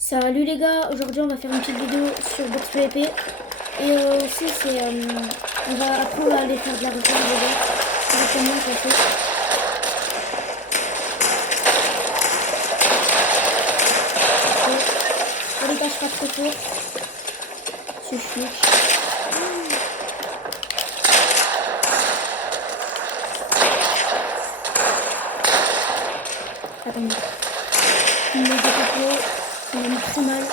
Salut les gars, aujourd'hui on va faire une petite vidéo sur Box PvP et aussi c'est après on va aller faire de la recharge les gars. Directement ça fait. On les cache pas trop fort. C'est chic. Attendez. On met des copeaux, on a mis très mal.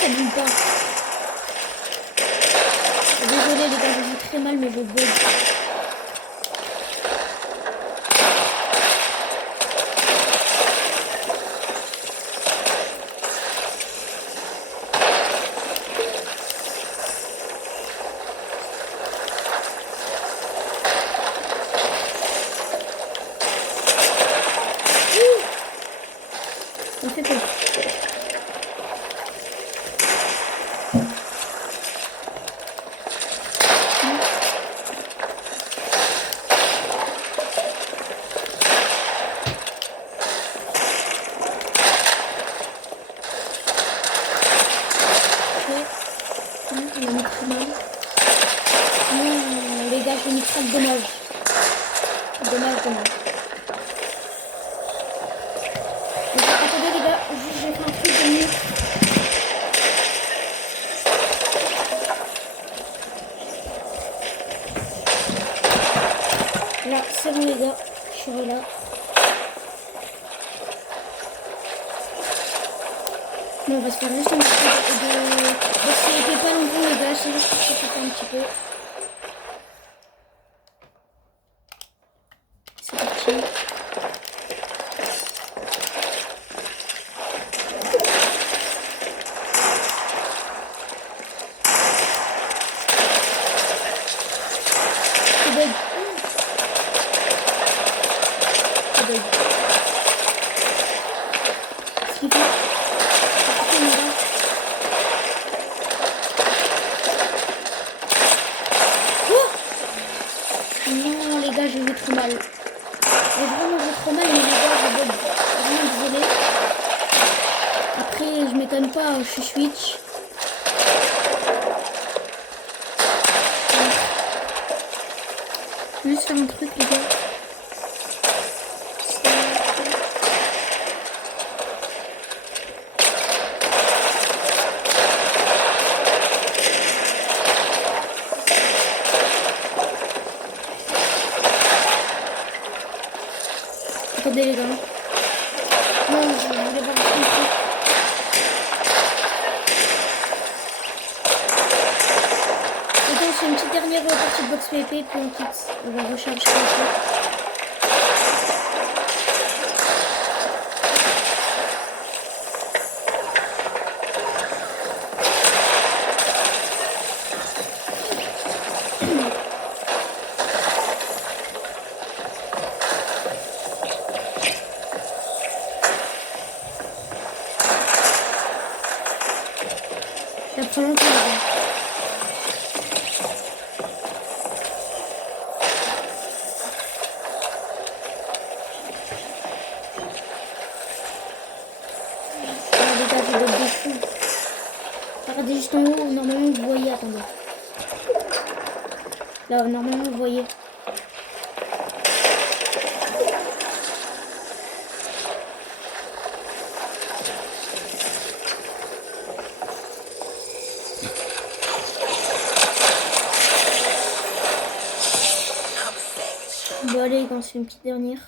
Ça bouge pas. Désolé les gars, je joue très mal mais je bug. Ça me fait peur. On a mis très mal. Non, les gars, j'ai mis très dommage. Dommage. Attendez les gars, juste j'ai fait un truc de mieux. Là, c'est bon les gars, je suis là. Bon, on va se faire juste un petit peu de... C'était pas longtemps les gars, c'est juste pour s'occuper un petit peu. C'est parti. C'est bug. C'est bug. Ce qu'il fait. Non les gars, j'ai vu trop mal. J'ai vraiment vu trop mal, mais les gars, je bug. Vraiment désolé. Après, je m'étonne pas, je suis Switch. Juste faire un truc les gars. Attendez les gars. Non, je voulais voir un truc. Attends, c'est une petite dernière partie de Box PvP, puis on quitte. On va recharger ça. Ça prend longtemps les gars. Les gars, je bug de fou. Regardez juste en haut, normalement vous voyez, attendez. Là, normalement vous voyez. Bon allez, on se fait une petite dernière.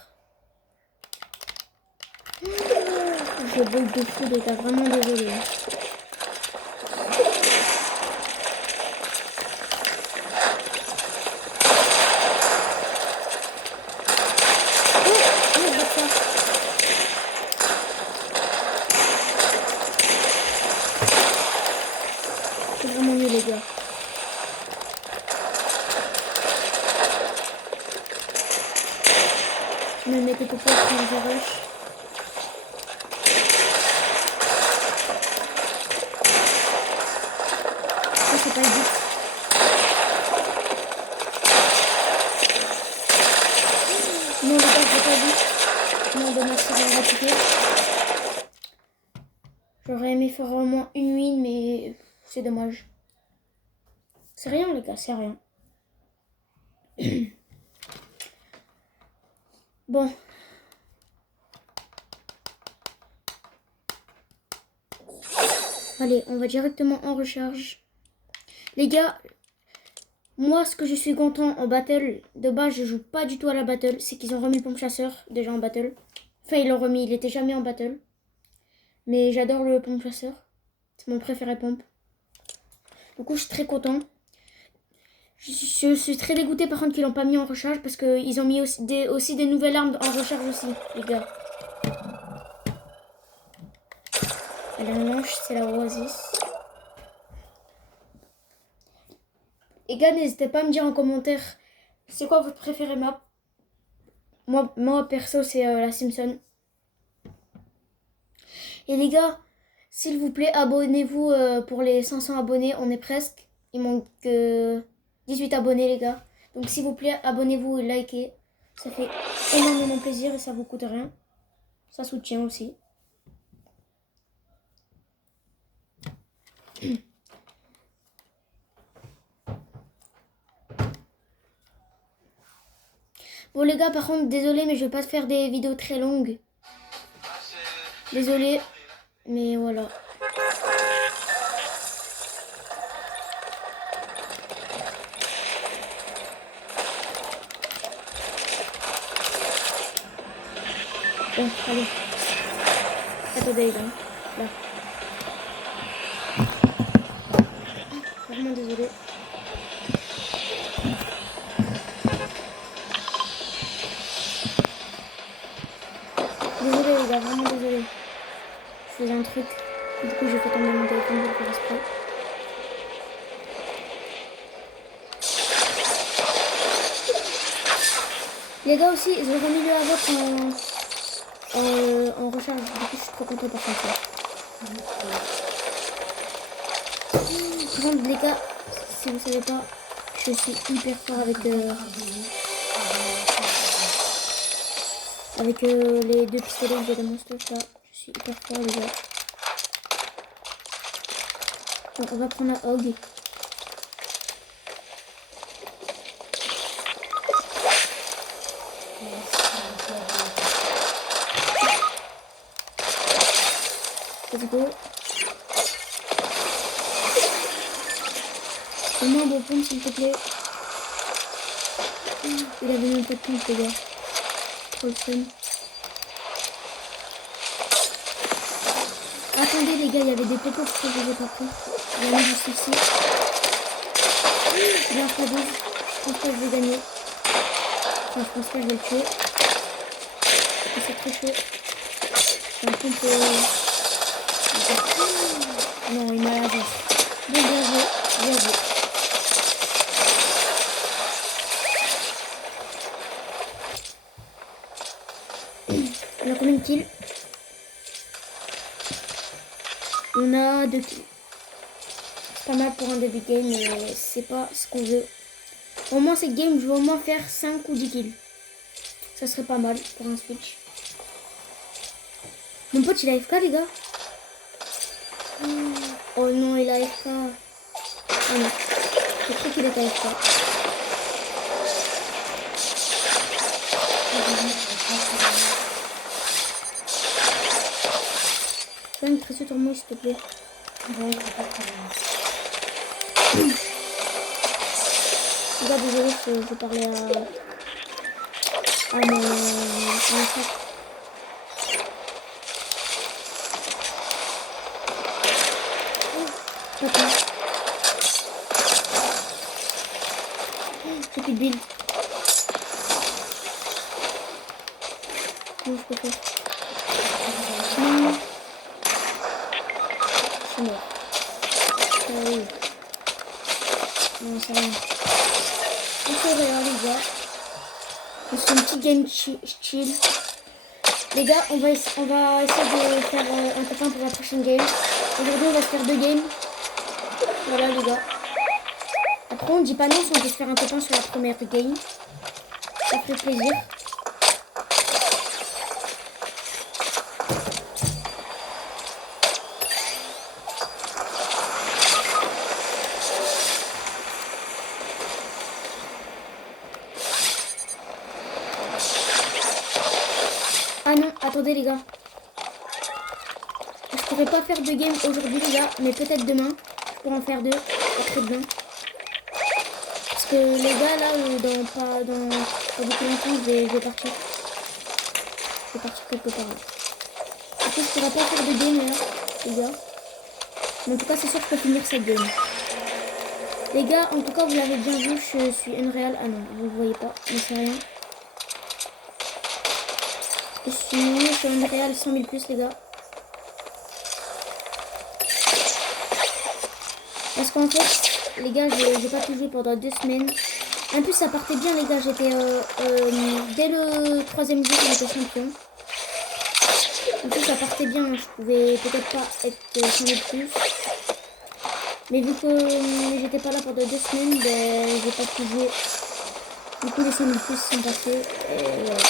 Je bug de fou les gars, vraiment désolé. C'est vraiment mieux les gars. Je me mettais pour pas prendre du rush. Ça c'est pas le but. Non, gars, j'ai pas vu. Non, dommage, ça va rattraper. J'aurais aimé faire au moins une win, mais c'est dommage. C'est rien, les gars, c'est rien. Bon. Allez, on va directement en recharge. Les gars, moi, ce que je suis content en battle, de base, je joue pas du tout à la battle. C'est qu'ils ont remis le pompe chasseur déjà en battle. Enfin, ils l'ont remis, il était jamais en battle. Mais j'adore le pompe chasseur. C'est mon préféré pompe. Du coup, je suis très content. Je suis très dégoûtée par contre qu'ils l'ont pas mis en recharge parce qu'ils ont mis aussi des nouvelles armes en recharge aussi, les gars. Elle a un lance, c'est la Oasis. Les gars, n'hésitez pas à me dire en commentaire c'est quoi votre préféré map. Moi perso, c'est la Simpson. Et les gars, s'il vous plaît, abonnez-vous pour les 500 abonnés. On est presque. Il manque 18 abonnés, les gars. Donc, s'il vous plaît, abonnez-vous et likez. Ça fait énormément plaisir et ça vous coûte rien. Ça soutient aussi. Bon les gars, par contre, désolé, mais je vais pas faire des vidéos très longues. Désolé, mais voilà. Bon, allez. Attendez les gars. Là. Vraiment désolé. Désolé les gars, vraiment désolé. Je faisais un truc. Du coup, j'ai fait tomber mon téléphone pour faire exprès. Les gars aussi, j'ai remis le havoc en recharge. Du coup, je suis trop content par contre. Par contre, les gars, si vous savez pas, je suis hyper fort avec les deux pistolets que j'ai dans mon stock là. Je suis hyper fort les gars. Donc on va prendre un hog. Let's go. Fais-moi un beau pompe s'il te plaît. Il avait même pas de pompe les gars. Trop le fun. Attendez les gars, il y avait des pétos que je les ai pas pris. Il y a eu du souci. Il a pas 12. Je pense pas que je vais gagner. Enfin, je pense pas que je vais le tuer. C'est très chaud. C'est un pompe. Non, il m'a lavé. Bon, bien joué. Bien joué. On a combien de kills? On a 2 kills. C'est pas mal pour un début de game, mais c'est pas ce qu'on veut. Au moins cette game, je veux au moins faire 5 ou 10 kills. Ça serait pas mal pour un switch. Mon pote il a AFK les gars. Oh non, il a AFK. Oh non, j'ai cru qu'il était AFK. Fais une tressure sur moi s'il te plaît. Ouais, gars, désolé, je parlais à mon frère. Papa. J'ai plus de build. Non, je peux faire. Non. Je suis mort. Ça arrive. Non, ça arrive. On fait rien les gars. On fait une petite game chill. Les gars, on va essayer de faire un top 1 pour la prochaine game. Aujourd'hui, on va se faire 2 games. Voilà les gars. Après, on dit pas non si on peut se faire un top 1 sur la première game. Ça fait plaisir. Ah non, attendez les gars. Je pourrais pas faire de game aujourd'hui les gars, mais peut-être demain. Je pourrais en faire deux, après-demain. Parce que les gars là, pas beaucoup longtemps, je vais partir. Je vais partir quelque part. Du coup, je pourrais pas faire de game là, les gars. Mais en tout cas, c'est sûr que je peux finir cette game. Les gars, en tout cas, vous l'avez bien vu, je suis Unreal. Ah non, vous ne voyez pas, mais c'est rien. Je suis Unreal 100 000 plus, les gars. Parce qu'en fait, les gars, j'ai pas pu jouer pendant 2 semaines. En plus, ça partait bien, les gars. J'étais dès le 3e jour, j'étais champion. En plus, ça partait bien. Je pouvais peut-être pas être 100 000 plus. Mais vu que j'étais pas là pendant 2 semaines, ben, j'ai pas pu jouer. Du coup, les 100 000 plus sont passés. Et voilà.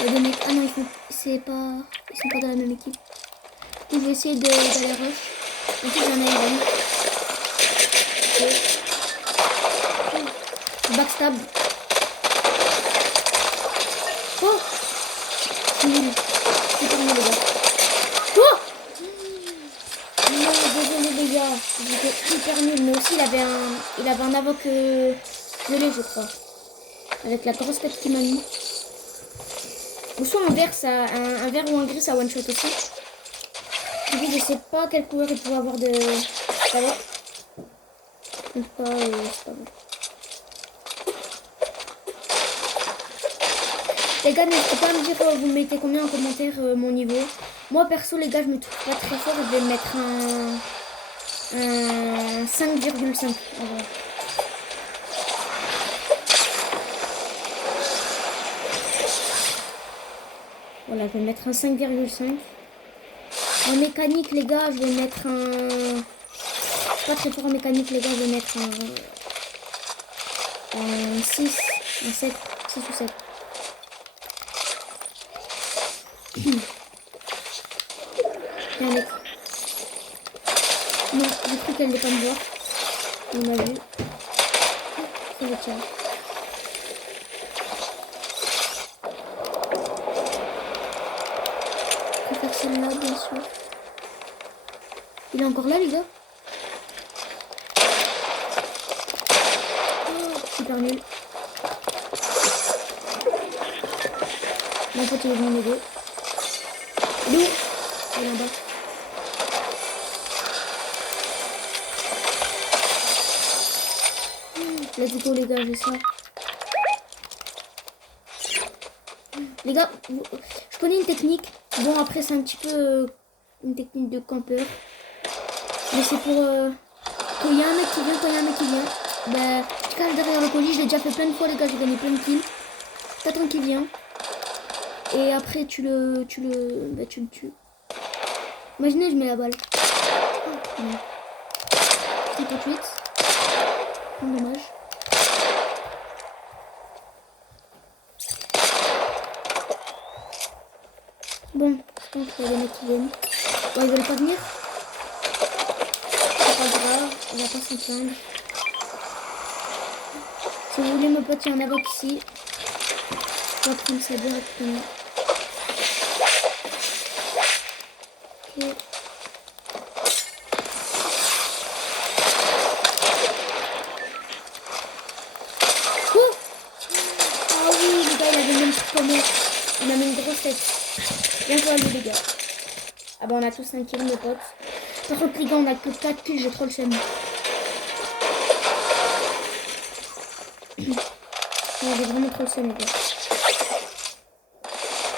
Il y a des mecs. Ah non, ils sont pas dans la même équipe. Donc, je vais essayer d'aller rush. En plus, j'en ai une. Backstab. Oh! C'est nul. C'est terminé, les gars. Oh! Non, désolé, les gars. J'étais hyper nul. Mais aussi, il avait un avoc gelé, je crois. Avec la grosse tête qu'il m'a mis. Ou soit un vert, un vert ou un gris, ça one shot aussi. Du coup, je sais pas quelle couleur il pourrait avoir de. Ça va. En tout cas, c'est pas bon. Les gars, n'hésitez pas à me dire, vous mettez combien en commentaire mon niveau. Moi, perso, les gars, je me trouve pas très fort. Je vais mettre un 5,5. Voilà, je vais mettre un 5,5. En mécanique, les gars, je vais mettre un... Je suis pas très fort en mécanique, les gars, je vais mettre un 6, un 7, 6 ou 7. Il y a un mec. Non, j'ai cru qu'elle n'allait pas me voir. On m'a vu. C'est le tien. Je vais faire celle-là, bien sûr. Il est encore là, les gars? Oh, super nul. Mais en fait, il est venu m'aider. Il est où? Il est en bas. Let's go, les gars, j'ai ça. Les gars, je connais une technique. Bon, après, c'est un petit peu une technique de campeur. Mais c'est pour quand il y a un mec qui vient, bah, tu caches derrière le colis. Je l'ai déjà fait plein de fois, les gars, j'ai gagné plein de kills. T'attends qu'il vient. Et après, tu le tues. Imaginez, je mets la balle. Oh, non. 58. Dommage. Bon, je pense qu'il y a des mecs qui viennent. Bon, ils veulent pas venir. C'est pas grave, on va pas s'en plaindre. Si vous voulez, mes potes, il y en a un avoc ici. On va prendre ça directement. Ok. Oh! Ah oui, les gars, il avait le même truc comme moi. On a mis une grosse tête. Bien joué à lui, les gars. Ah bah on a tous 5 kills, mes potes. Par contre, les gars, on a que 4 kills, j'ai trop le seum. J'ai vraiment trop le seum, les gars.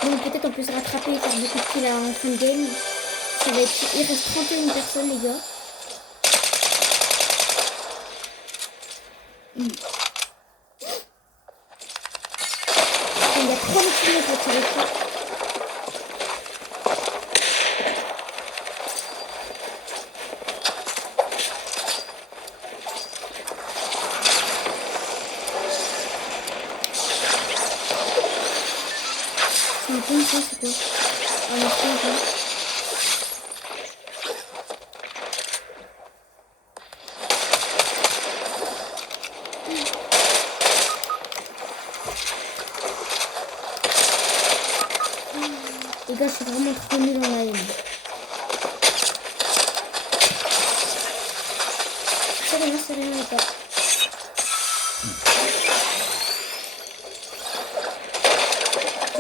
Donc peut-être on peut se rattraper et faire beaucoup de kills en fin de game. Ça va être... Il reste 31 personnes, les gars. Il y a 3 mecs pour tirer ça. C'est un peu ça, c'est quoi? Ah, non, c'est un peu. Les gars, je suis vraiment trop nul en aim. C'est rien, les gars.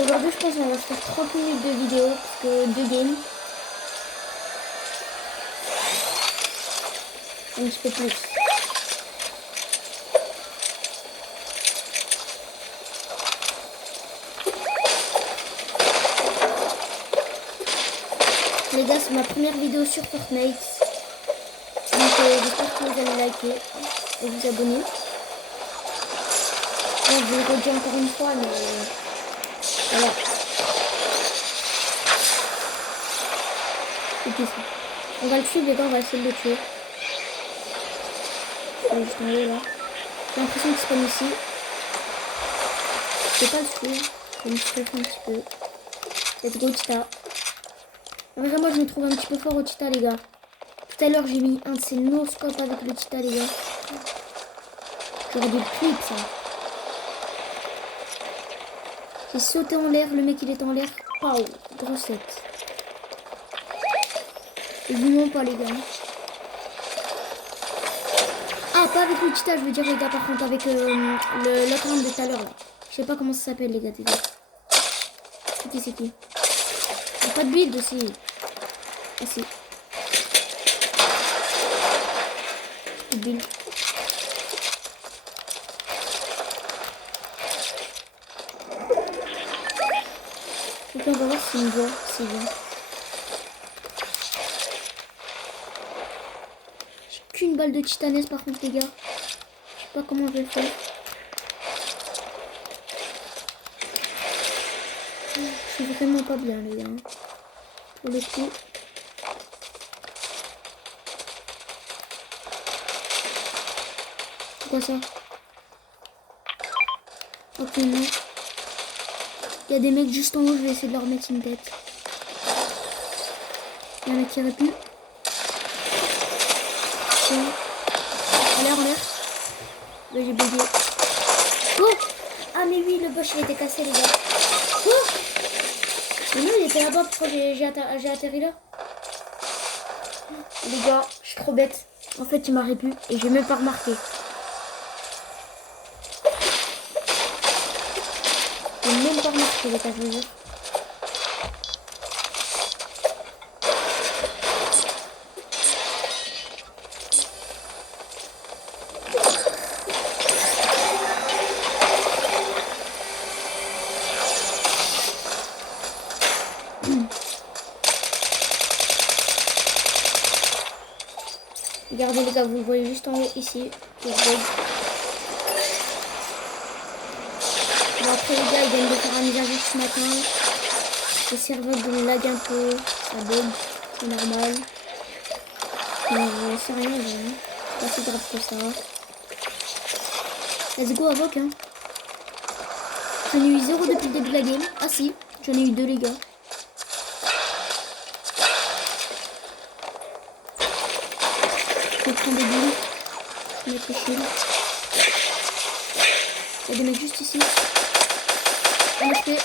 Aujourd'hui, je pense qu'on va se faire 30 minutes de vidéo, parce que 2 games. Un petit peu plus. Les gars, c'est ma première vidéo sur Fortnite. Donc j'espère que vous allez liker et vous abonner. Bon, je vais le redire encore une fois, mais voilà. C'est tout ça. On va le suivre, les gars, on va essayer de le tuer. Je vais juste en haut là. J'ai l'impression qu'il spawn ici. Je vais pas le suivre. Je vais me stresser un petit peu. Let's go, Tita. En vrai, moi je me trouve un petit peu fort au Tita, les gars. Tout à l'heure, j'ai mis un de ces no-scopes avec le Tita, les gars. J'aurais dû le clip, ça. J'ai sauté en l'air, le mec il est en l'air. Pow, grosse tête. Évidemment pas, les gars. Ah, pas avec le Tita, je veux dire, les gars, par contre, avec l'autre arme de tout à l'heure, là. Je sais pas comment ça s'appelle, les gars, t'es gars. C'est qui? J'ai pas de build aussi. Ah, si. Pas de build. Ok, on va voir s'il me voit, c'est bien. J'ai qu'une balle de titanesque par contre, les gars. Je sais pas comment je vais le faire. Je suis vraiment pas bien, les gars. Pour le coup. C'est quoi ça? Ok, non. Il y a des mecs juste en haut, je vais essayer de leur mettre une tête. Il y en a qui répondent. En l'air. Là, j'ai bugué. Oh! Ah, mais oui, le boss il était cassé, les gars. Oh! Mais non, il était là-bas. Pourquoi j'ai atterri là? Les gars, je suis trop bête. En fait, il m'a répu et j'ai même pas remarqué. J'ai même pas remarqué, les gars, je veux dire. Regardez les gars, vous le voyez juste en haut ici. Bon après les gars, ils viennent de faire un mise à jour ce matin. Le serveur de lag un peu, ça bug, c'est normal. Mais c'est rien, c'est pas si grave que ça. Let's go Avoc hein. J'en ai eu 0 depuis le début de la game. Ah si, j'en ai eu 2 les gars. Je vais prendre des bulles. Je vais mettre le shield. Il y a des mecs juste ici. On a fait.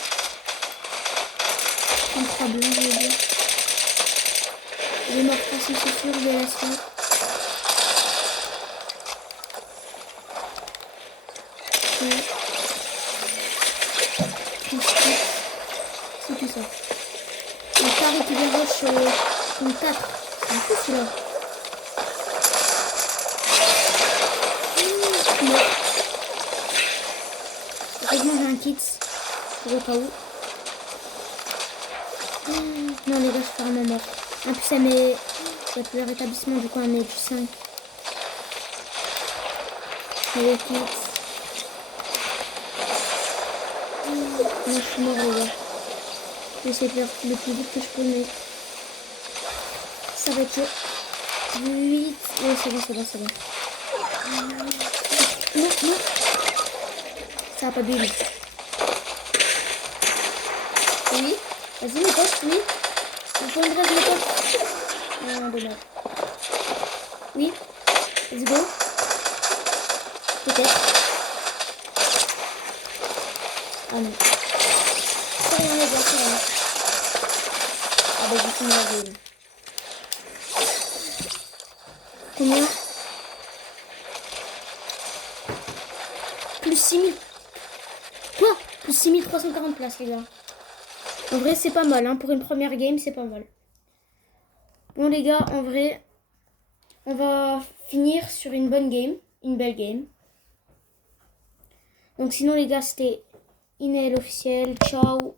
Un 3 blancs, je vais dire. Il est mort facile, c'est sûr, je vais la suivre. C'est tout ça. Le carré qui déroche en 4. C'est un fou celui-là. Heureusement j'ai un kit pour au cas où. Non les gars, je suis vraiment mort. En plus ça met le rétablissement, du coup elle met du 5. Et le kit. Non, je suis mort les gars. Je vais essayer de faire le plus vite que je peux, mais ça va être chaud. Vite. Ouais, c'est bon. Non. Ça a pas bugué. Oui. Vas-y mes potes, oui. Vous pouvez me rester mes potes. Non, dommage. Oui. Let's go. Peut-être. Ah non. C'est rien les gars, c'est rien. première game. Combien? Plus 6000. Quoi? Plus 6340 places, les gars. En vrai, c'est pas mal. Hein. Pour une première game, c'est pas mal. Bon, les gars, en vrai, on va finir sur une bonne game. Une belle game. Donc, sinon, les gars, c'était Inel officiel. Ciao.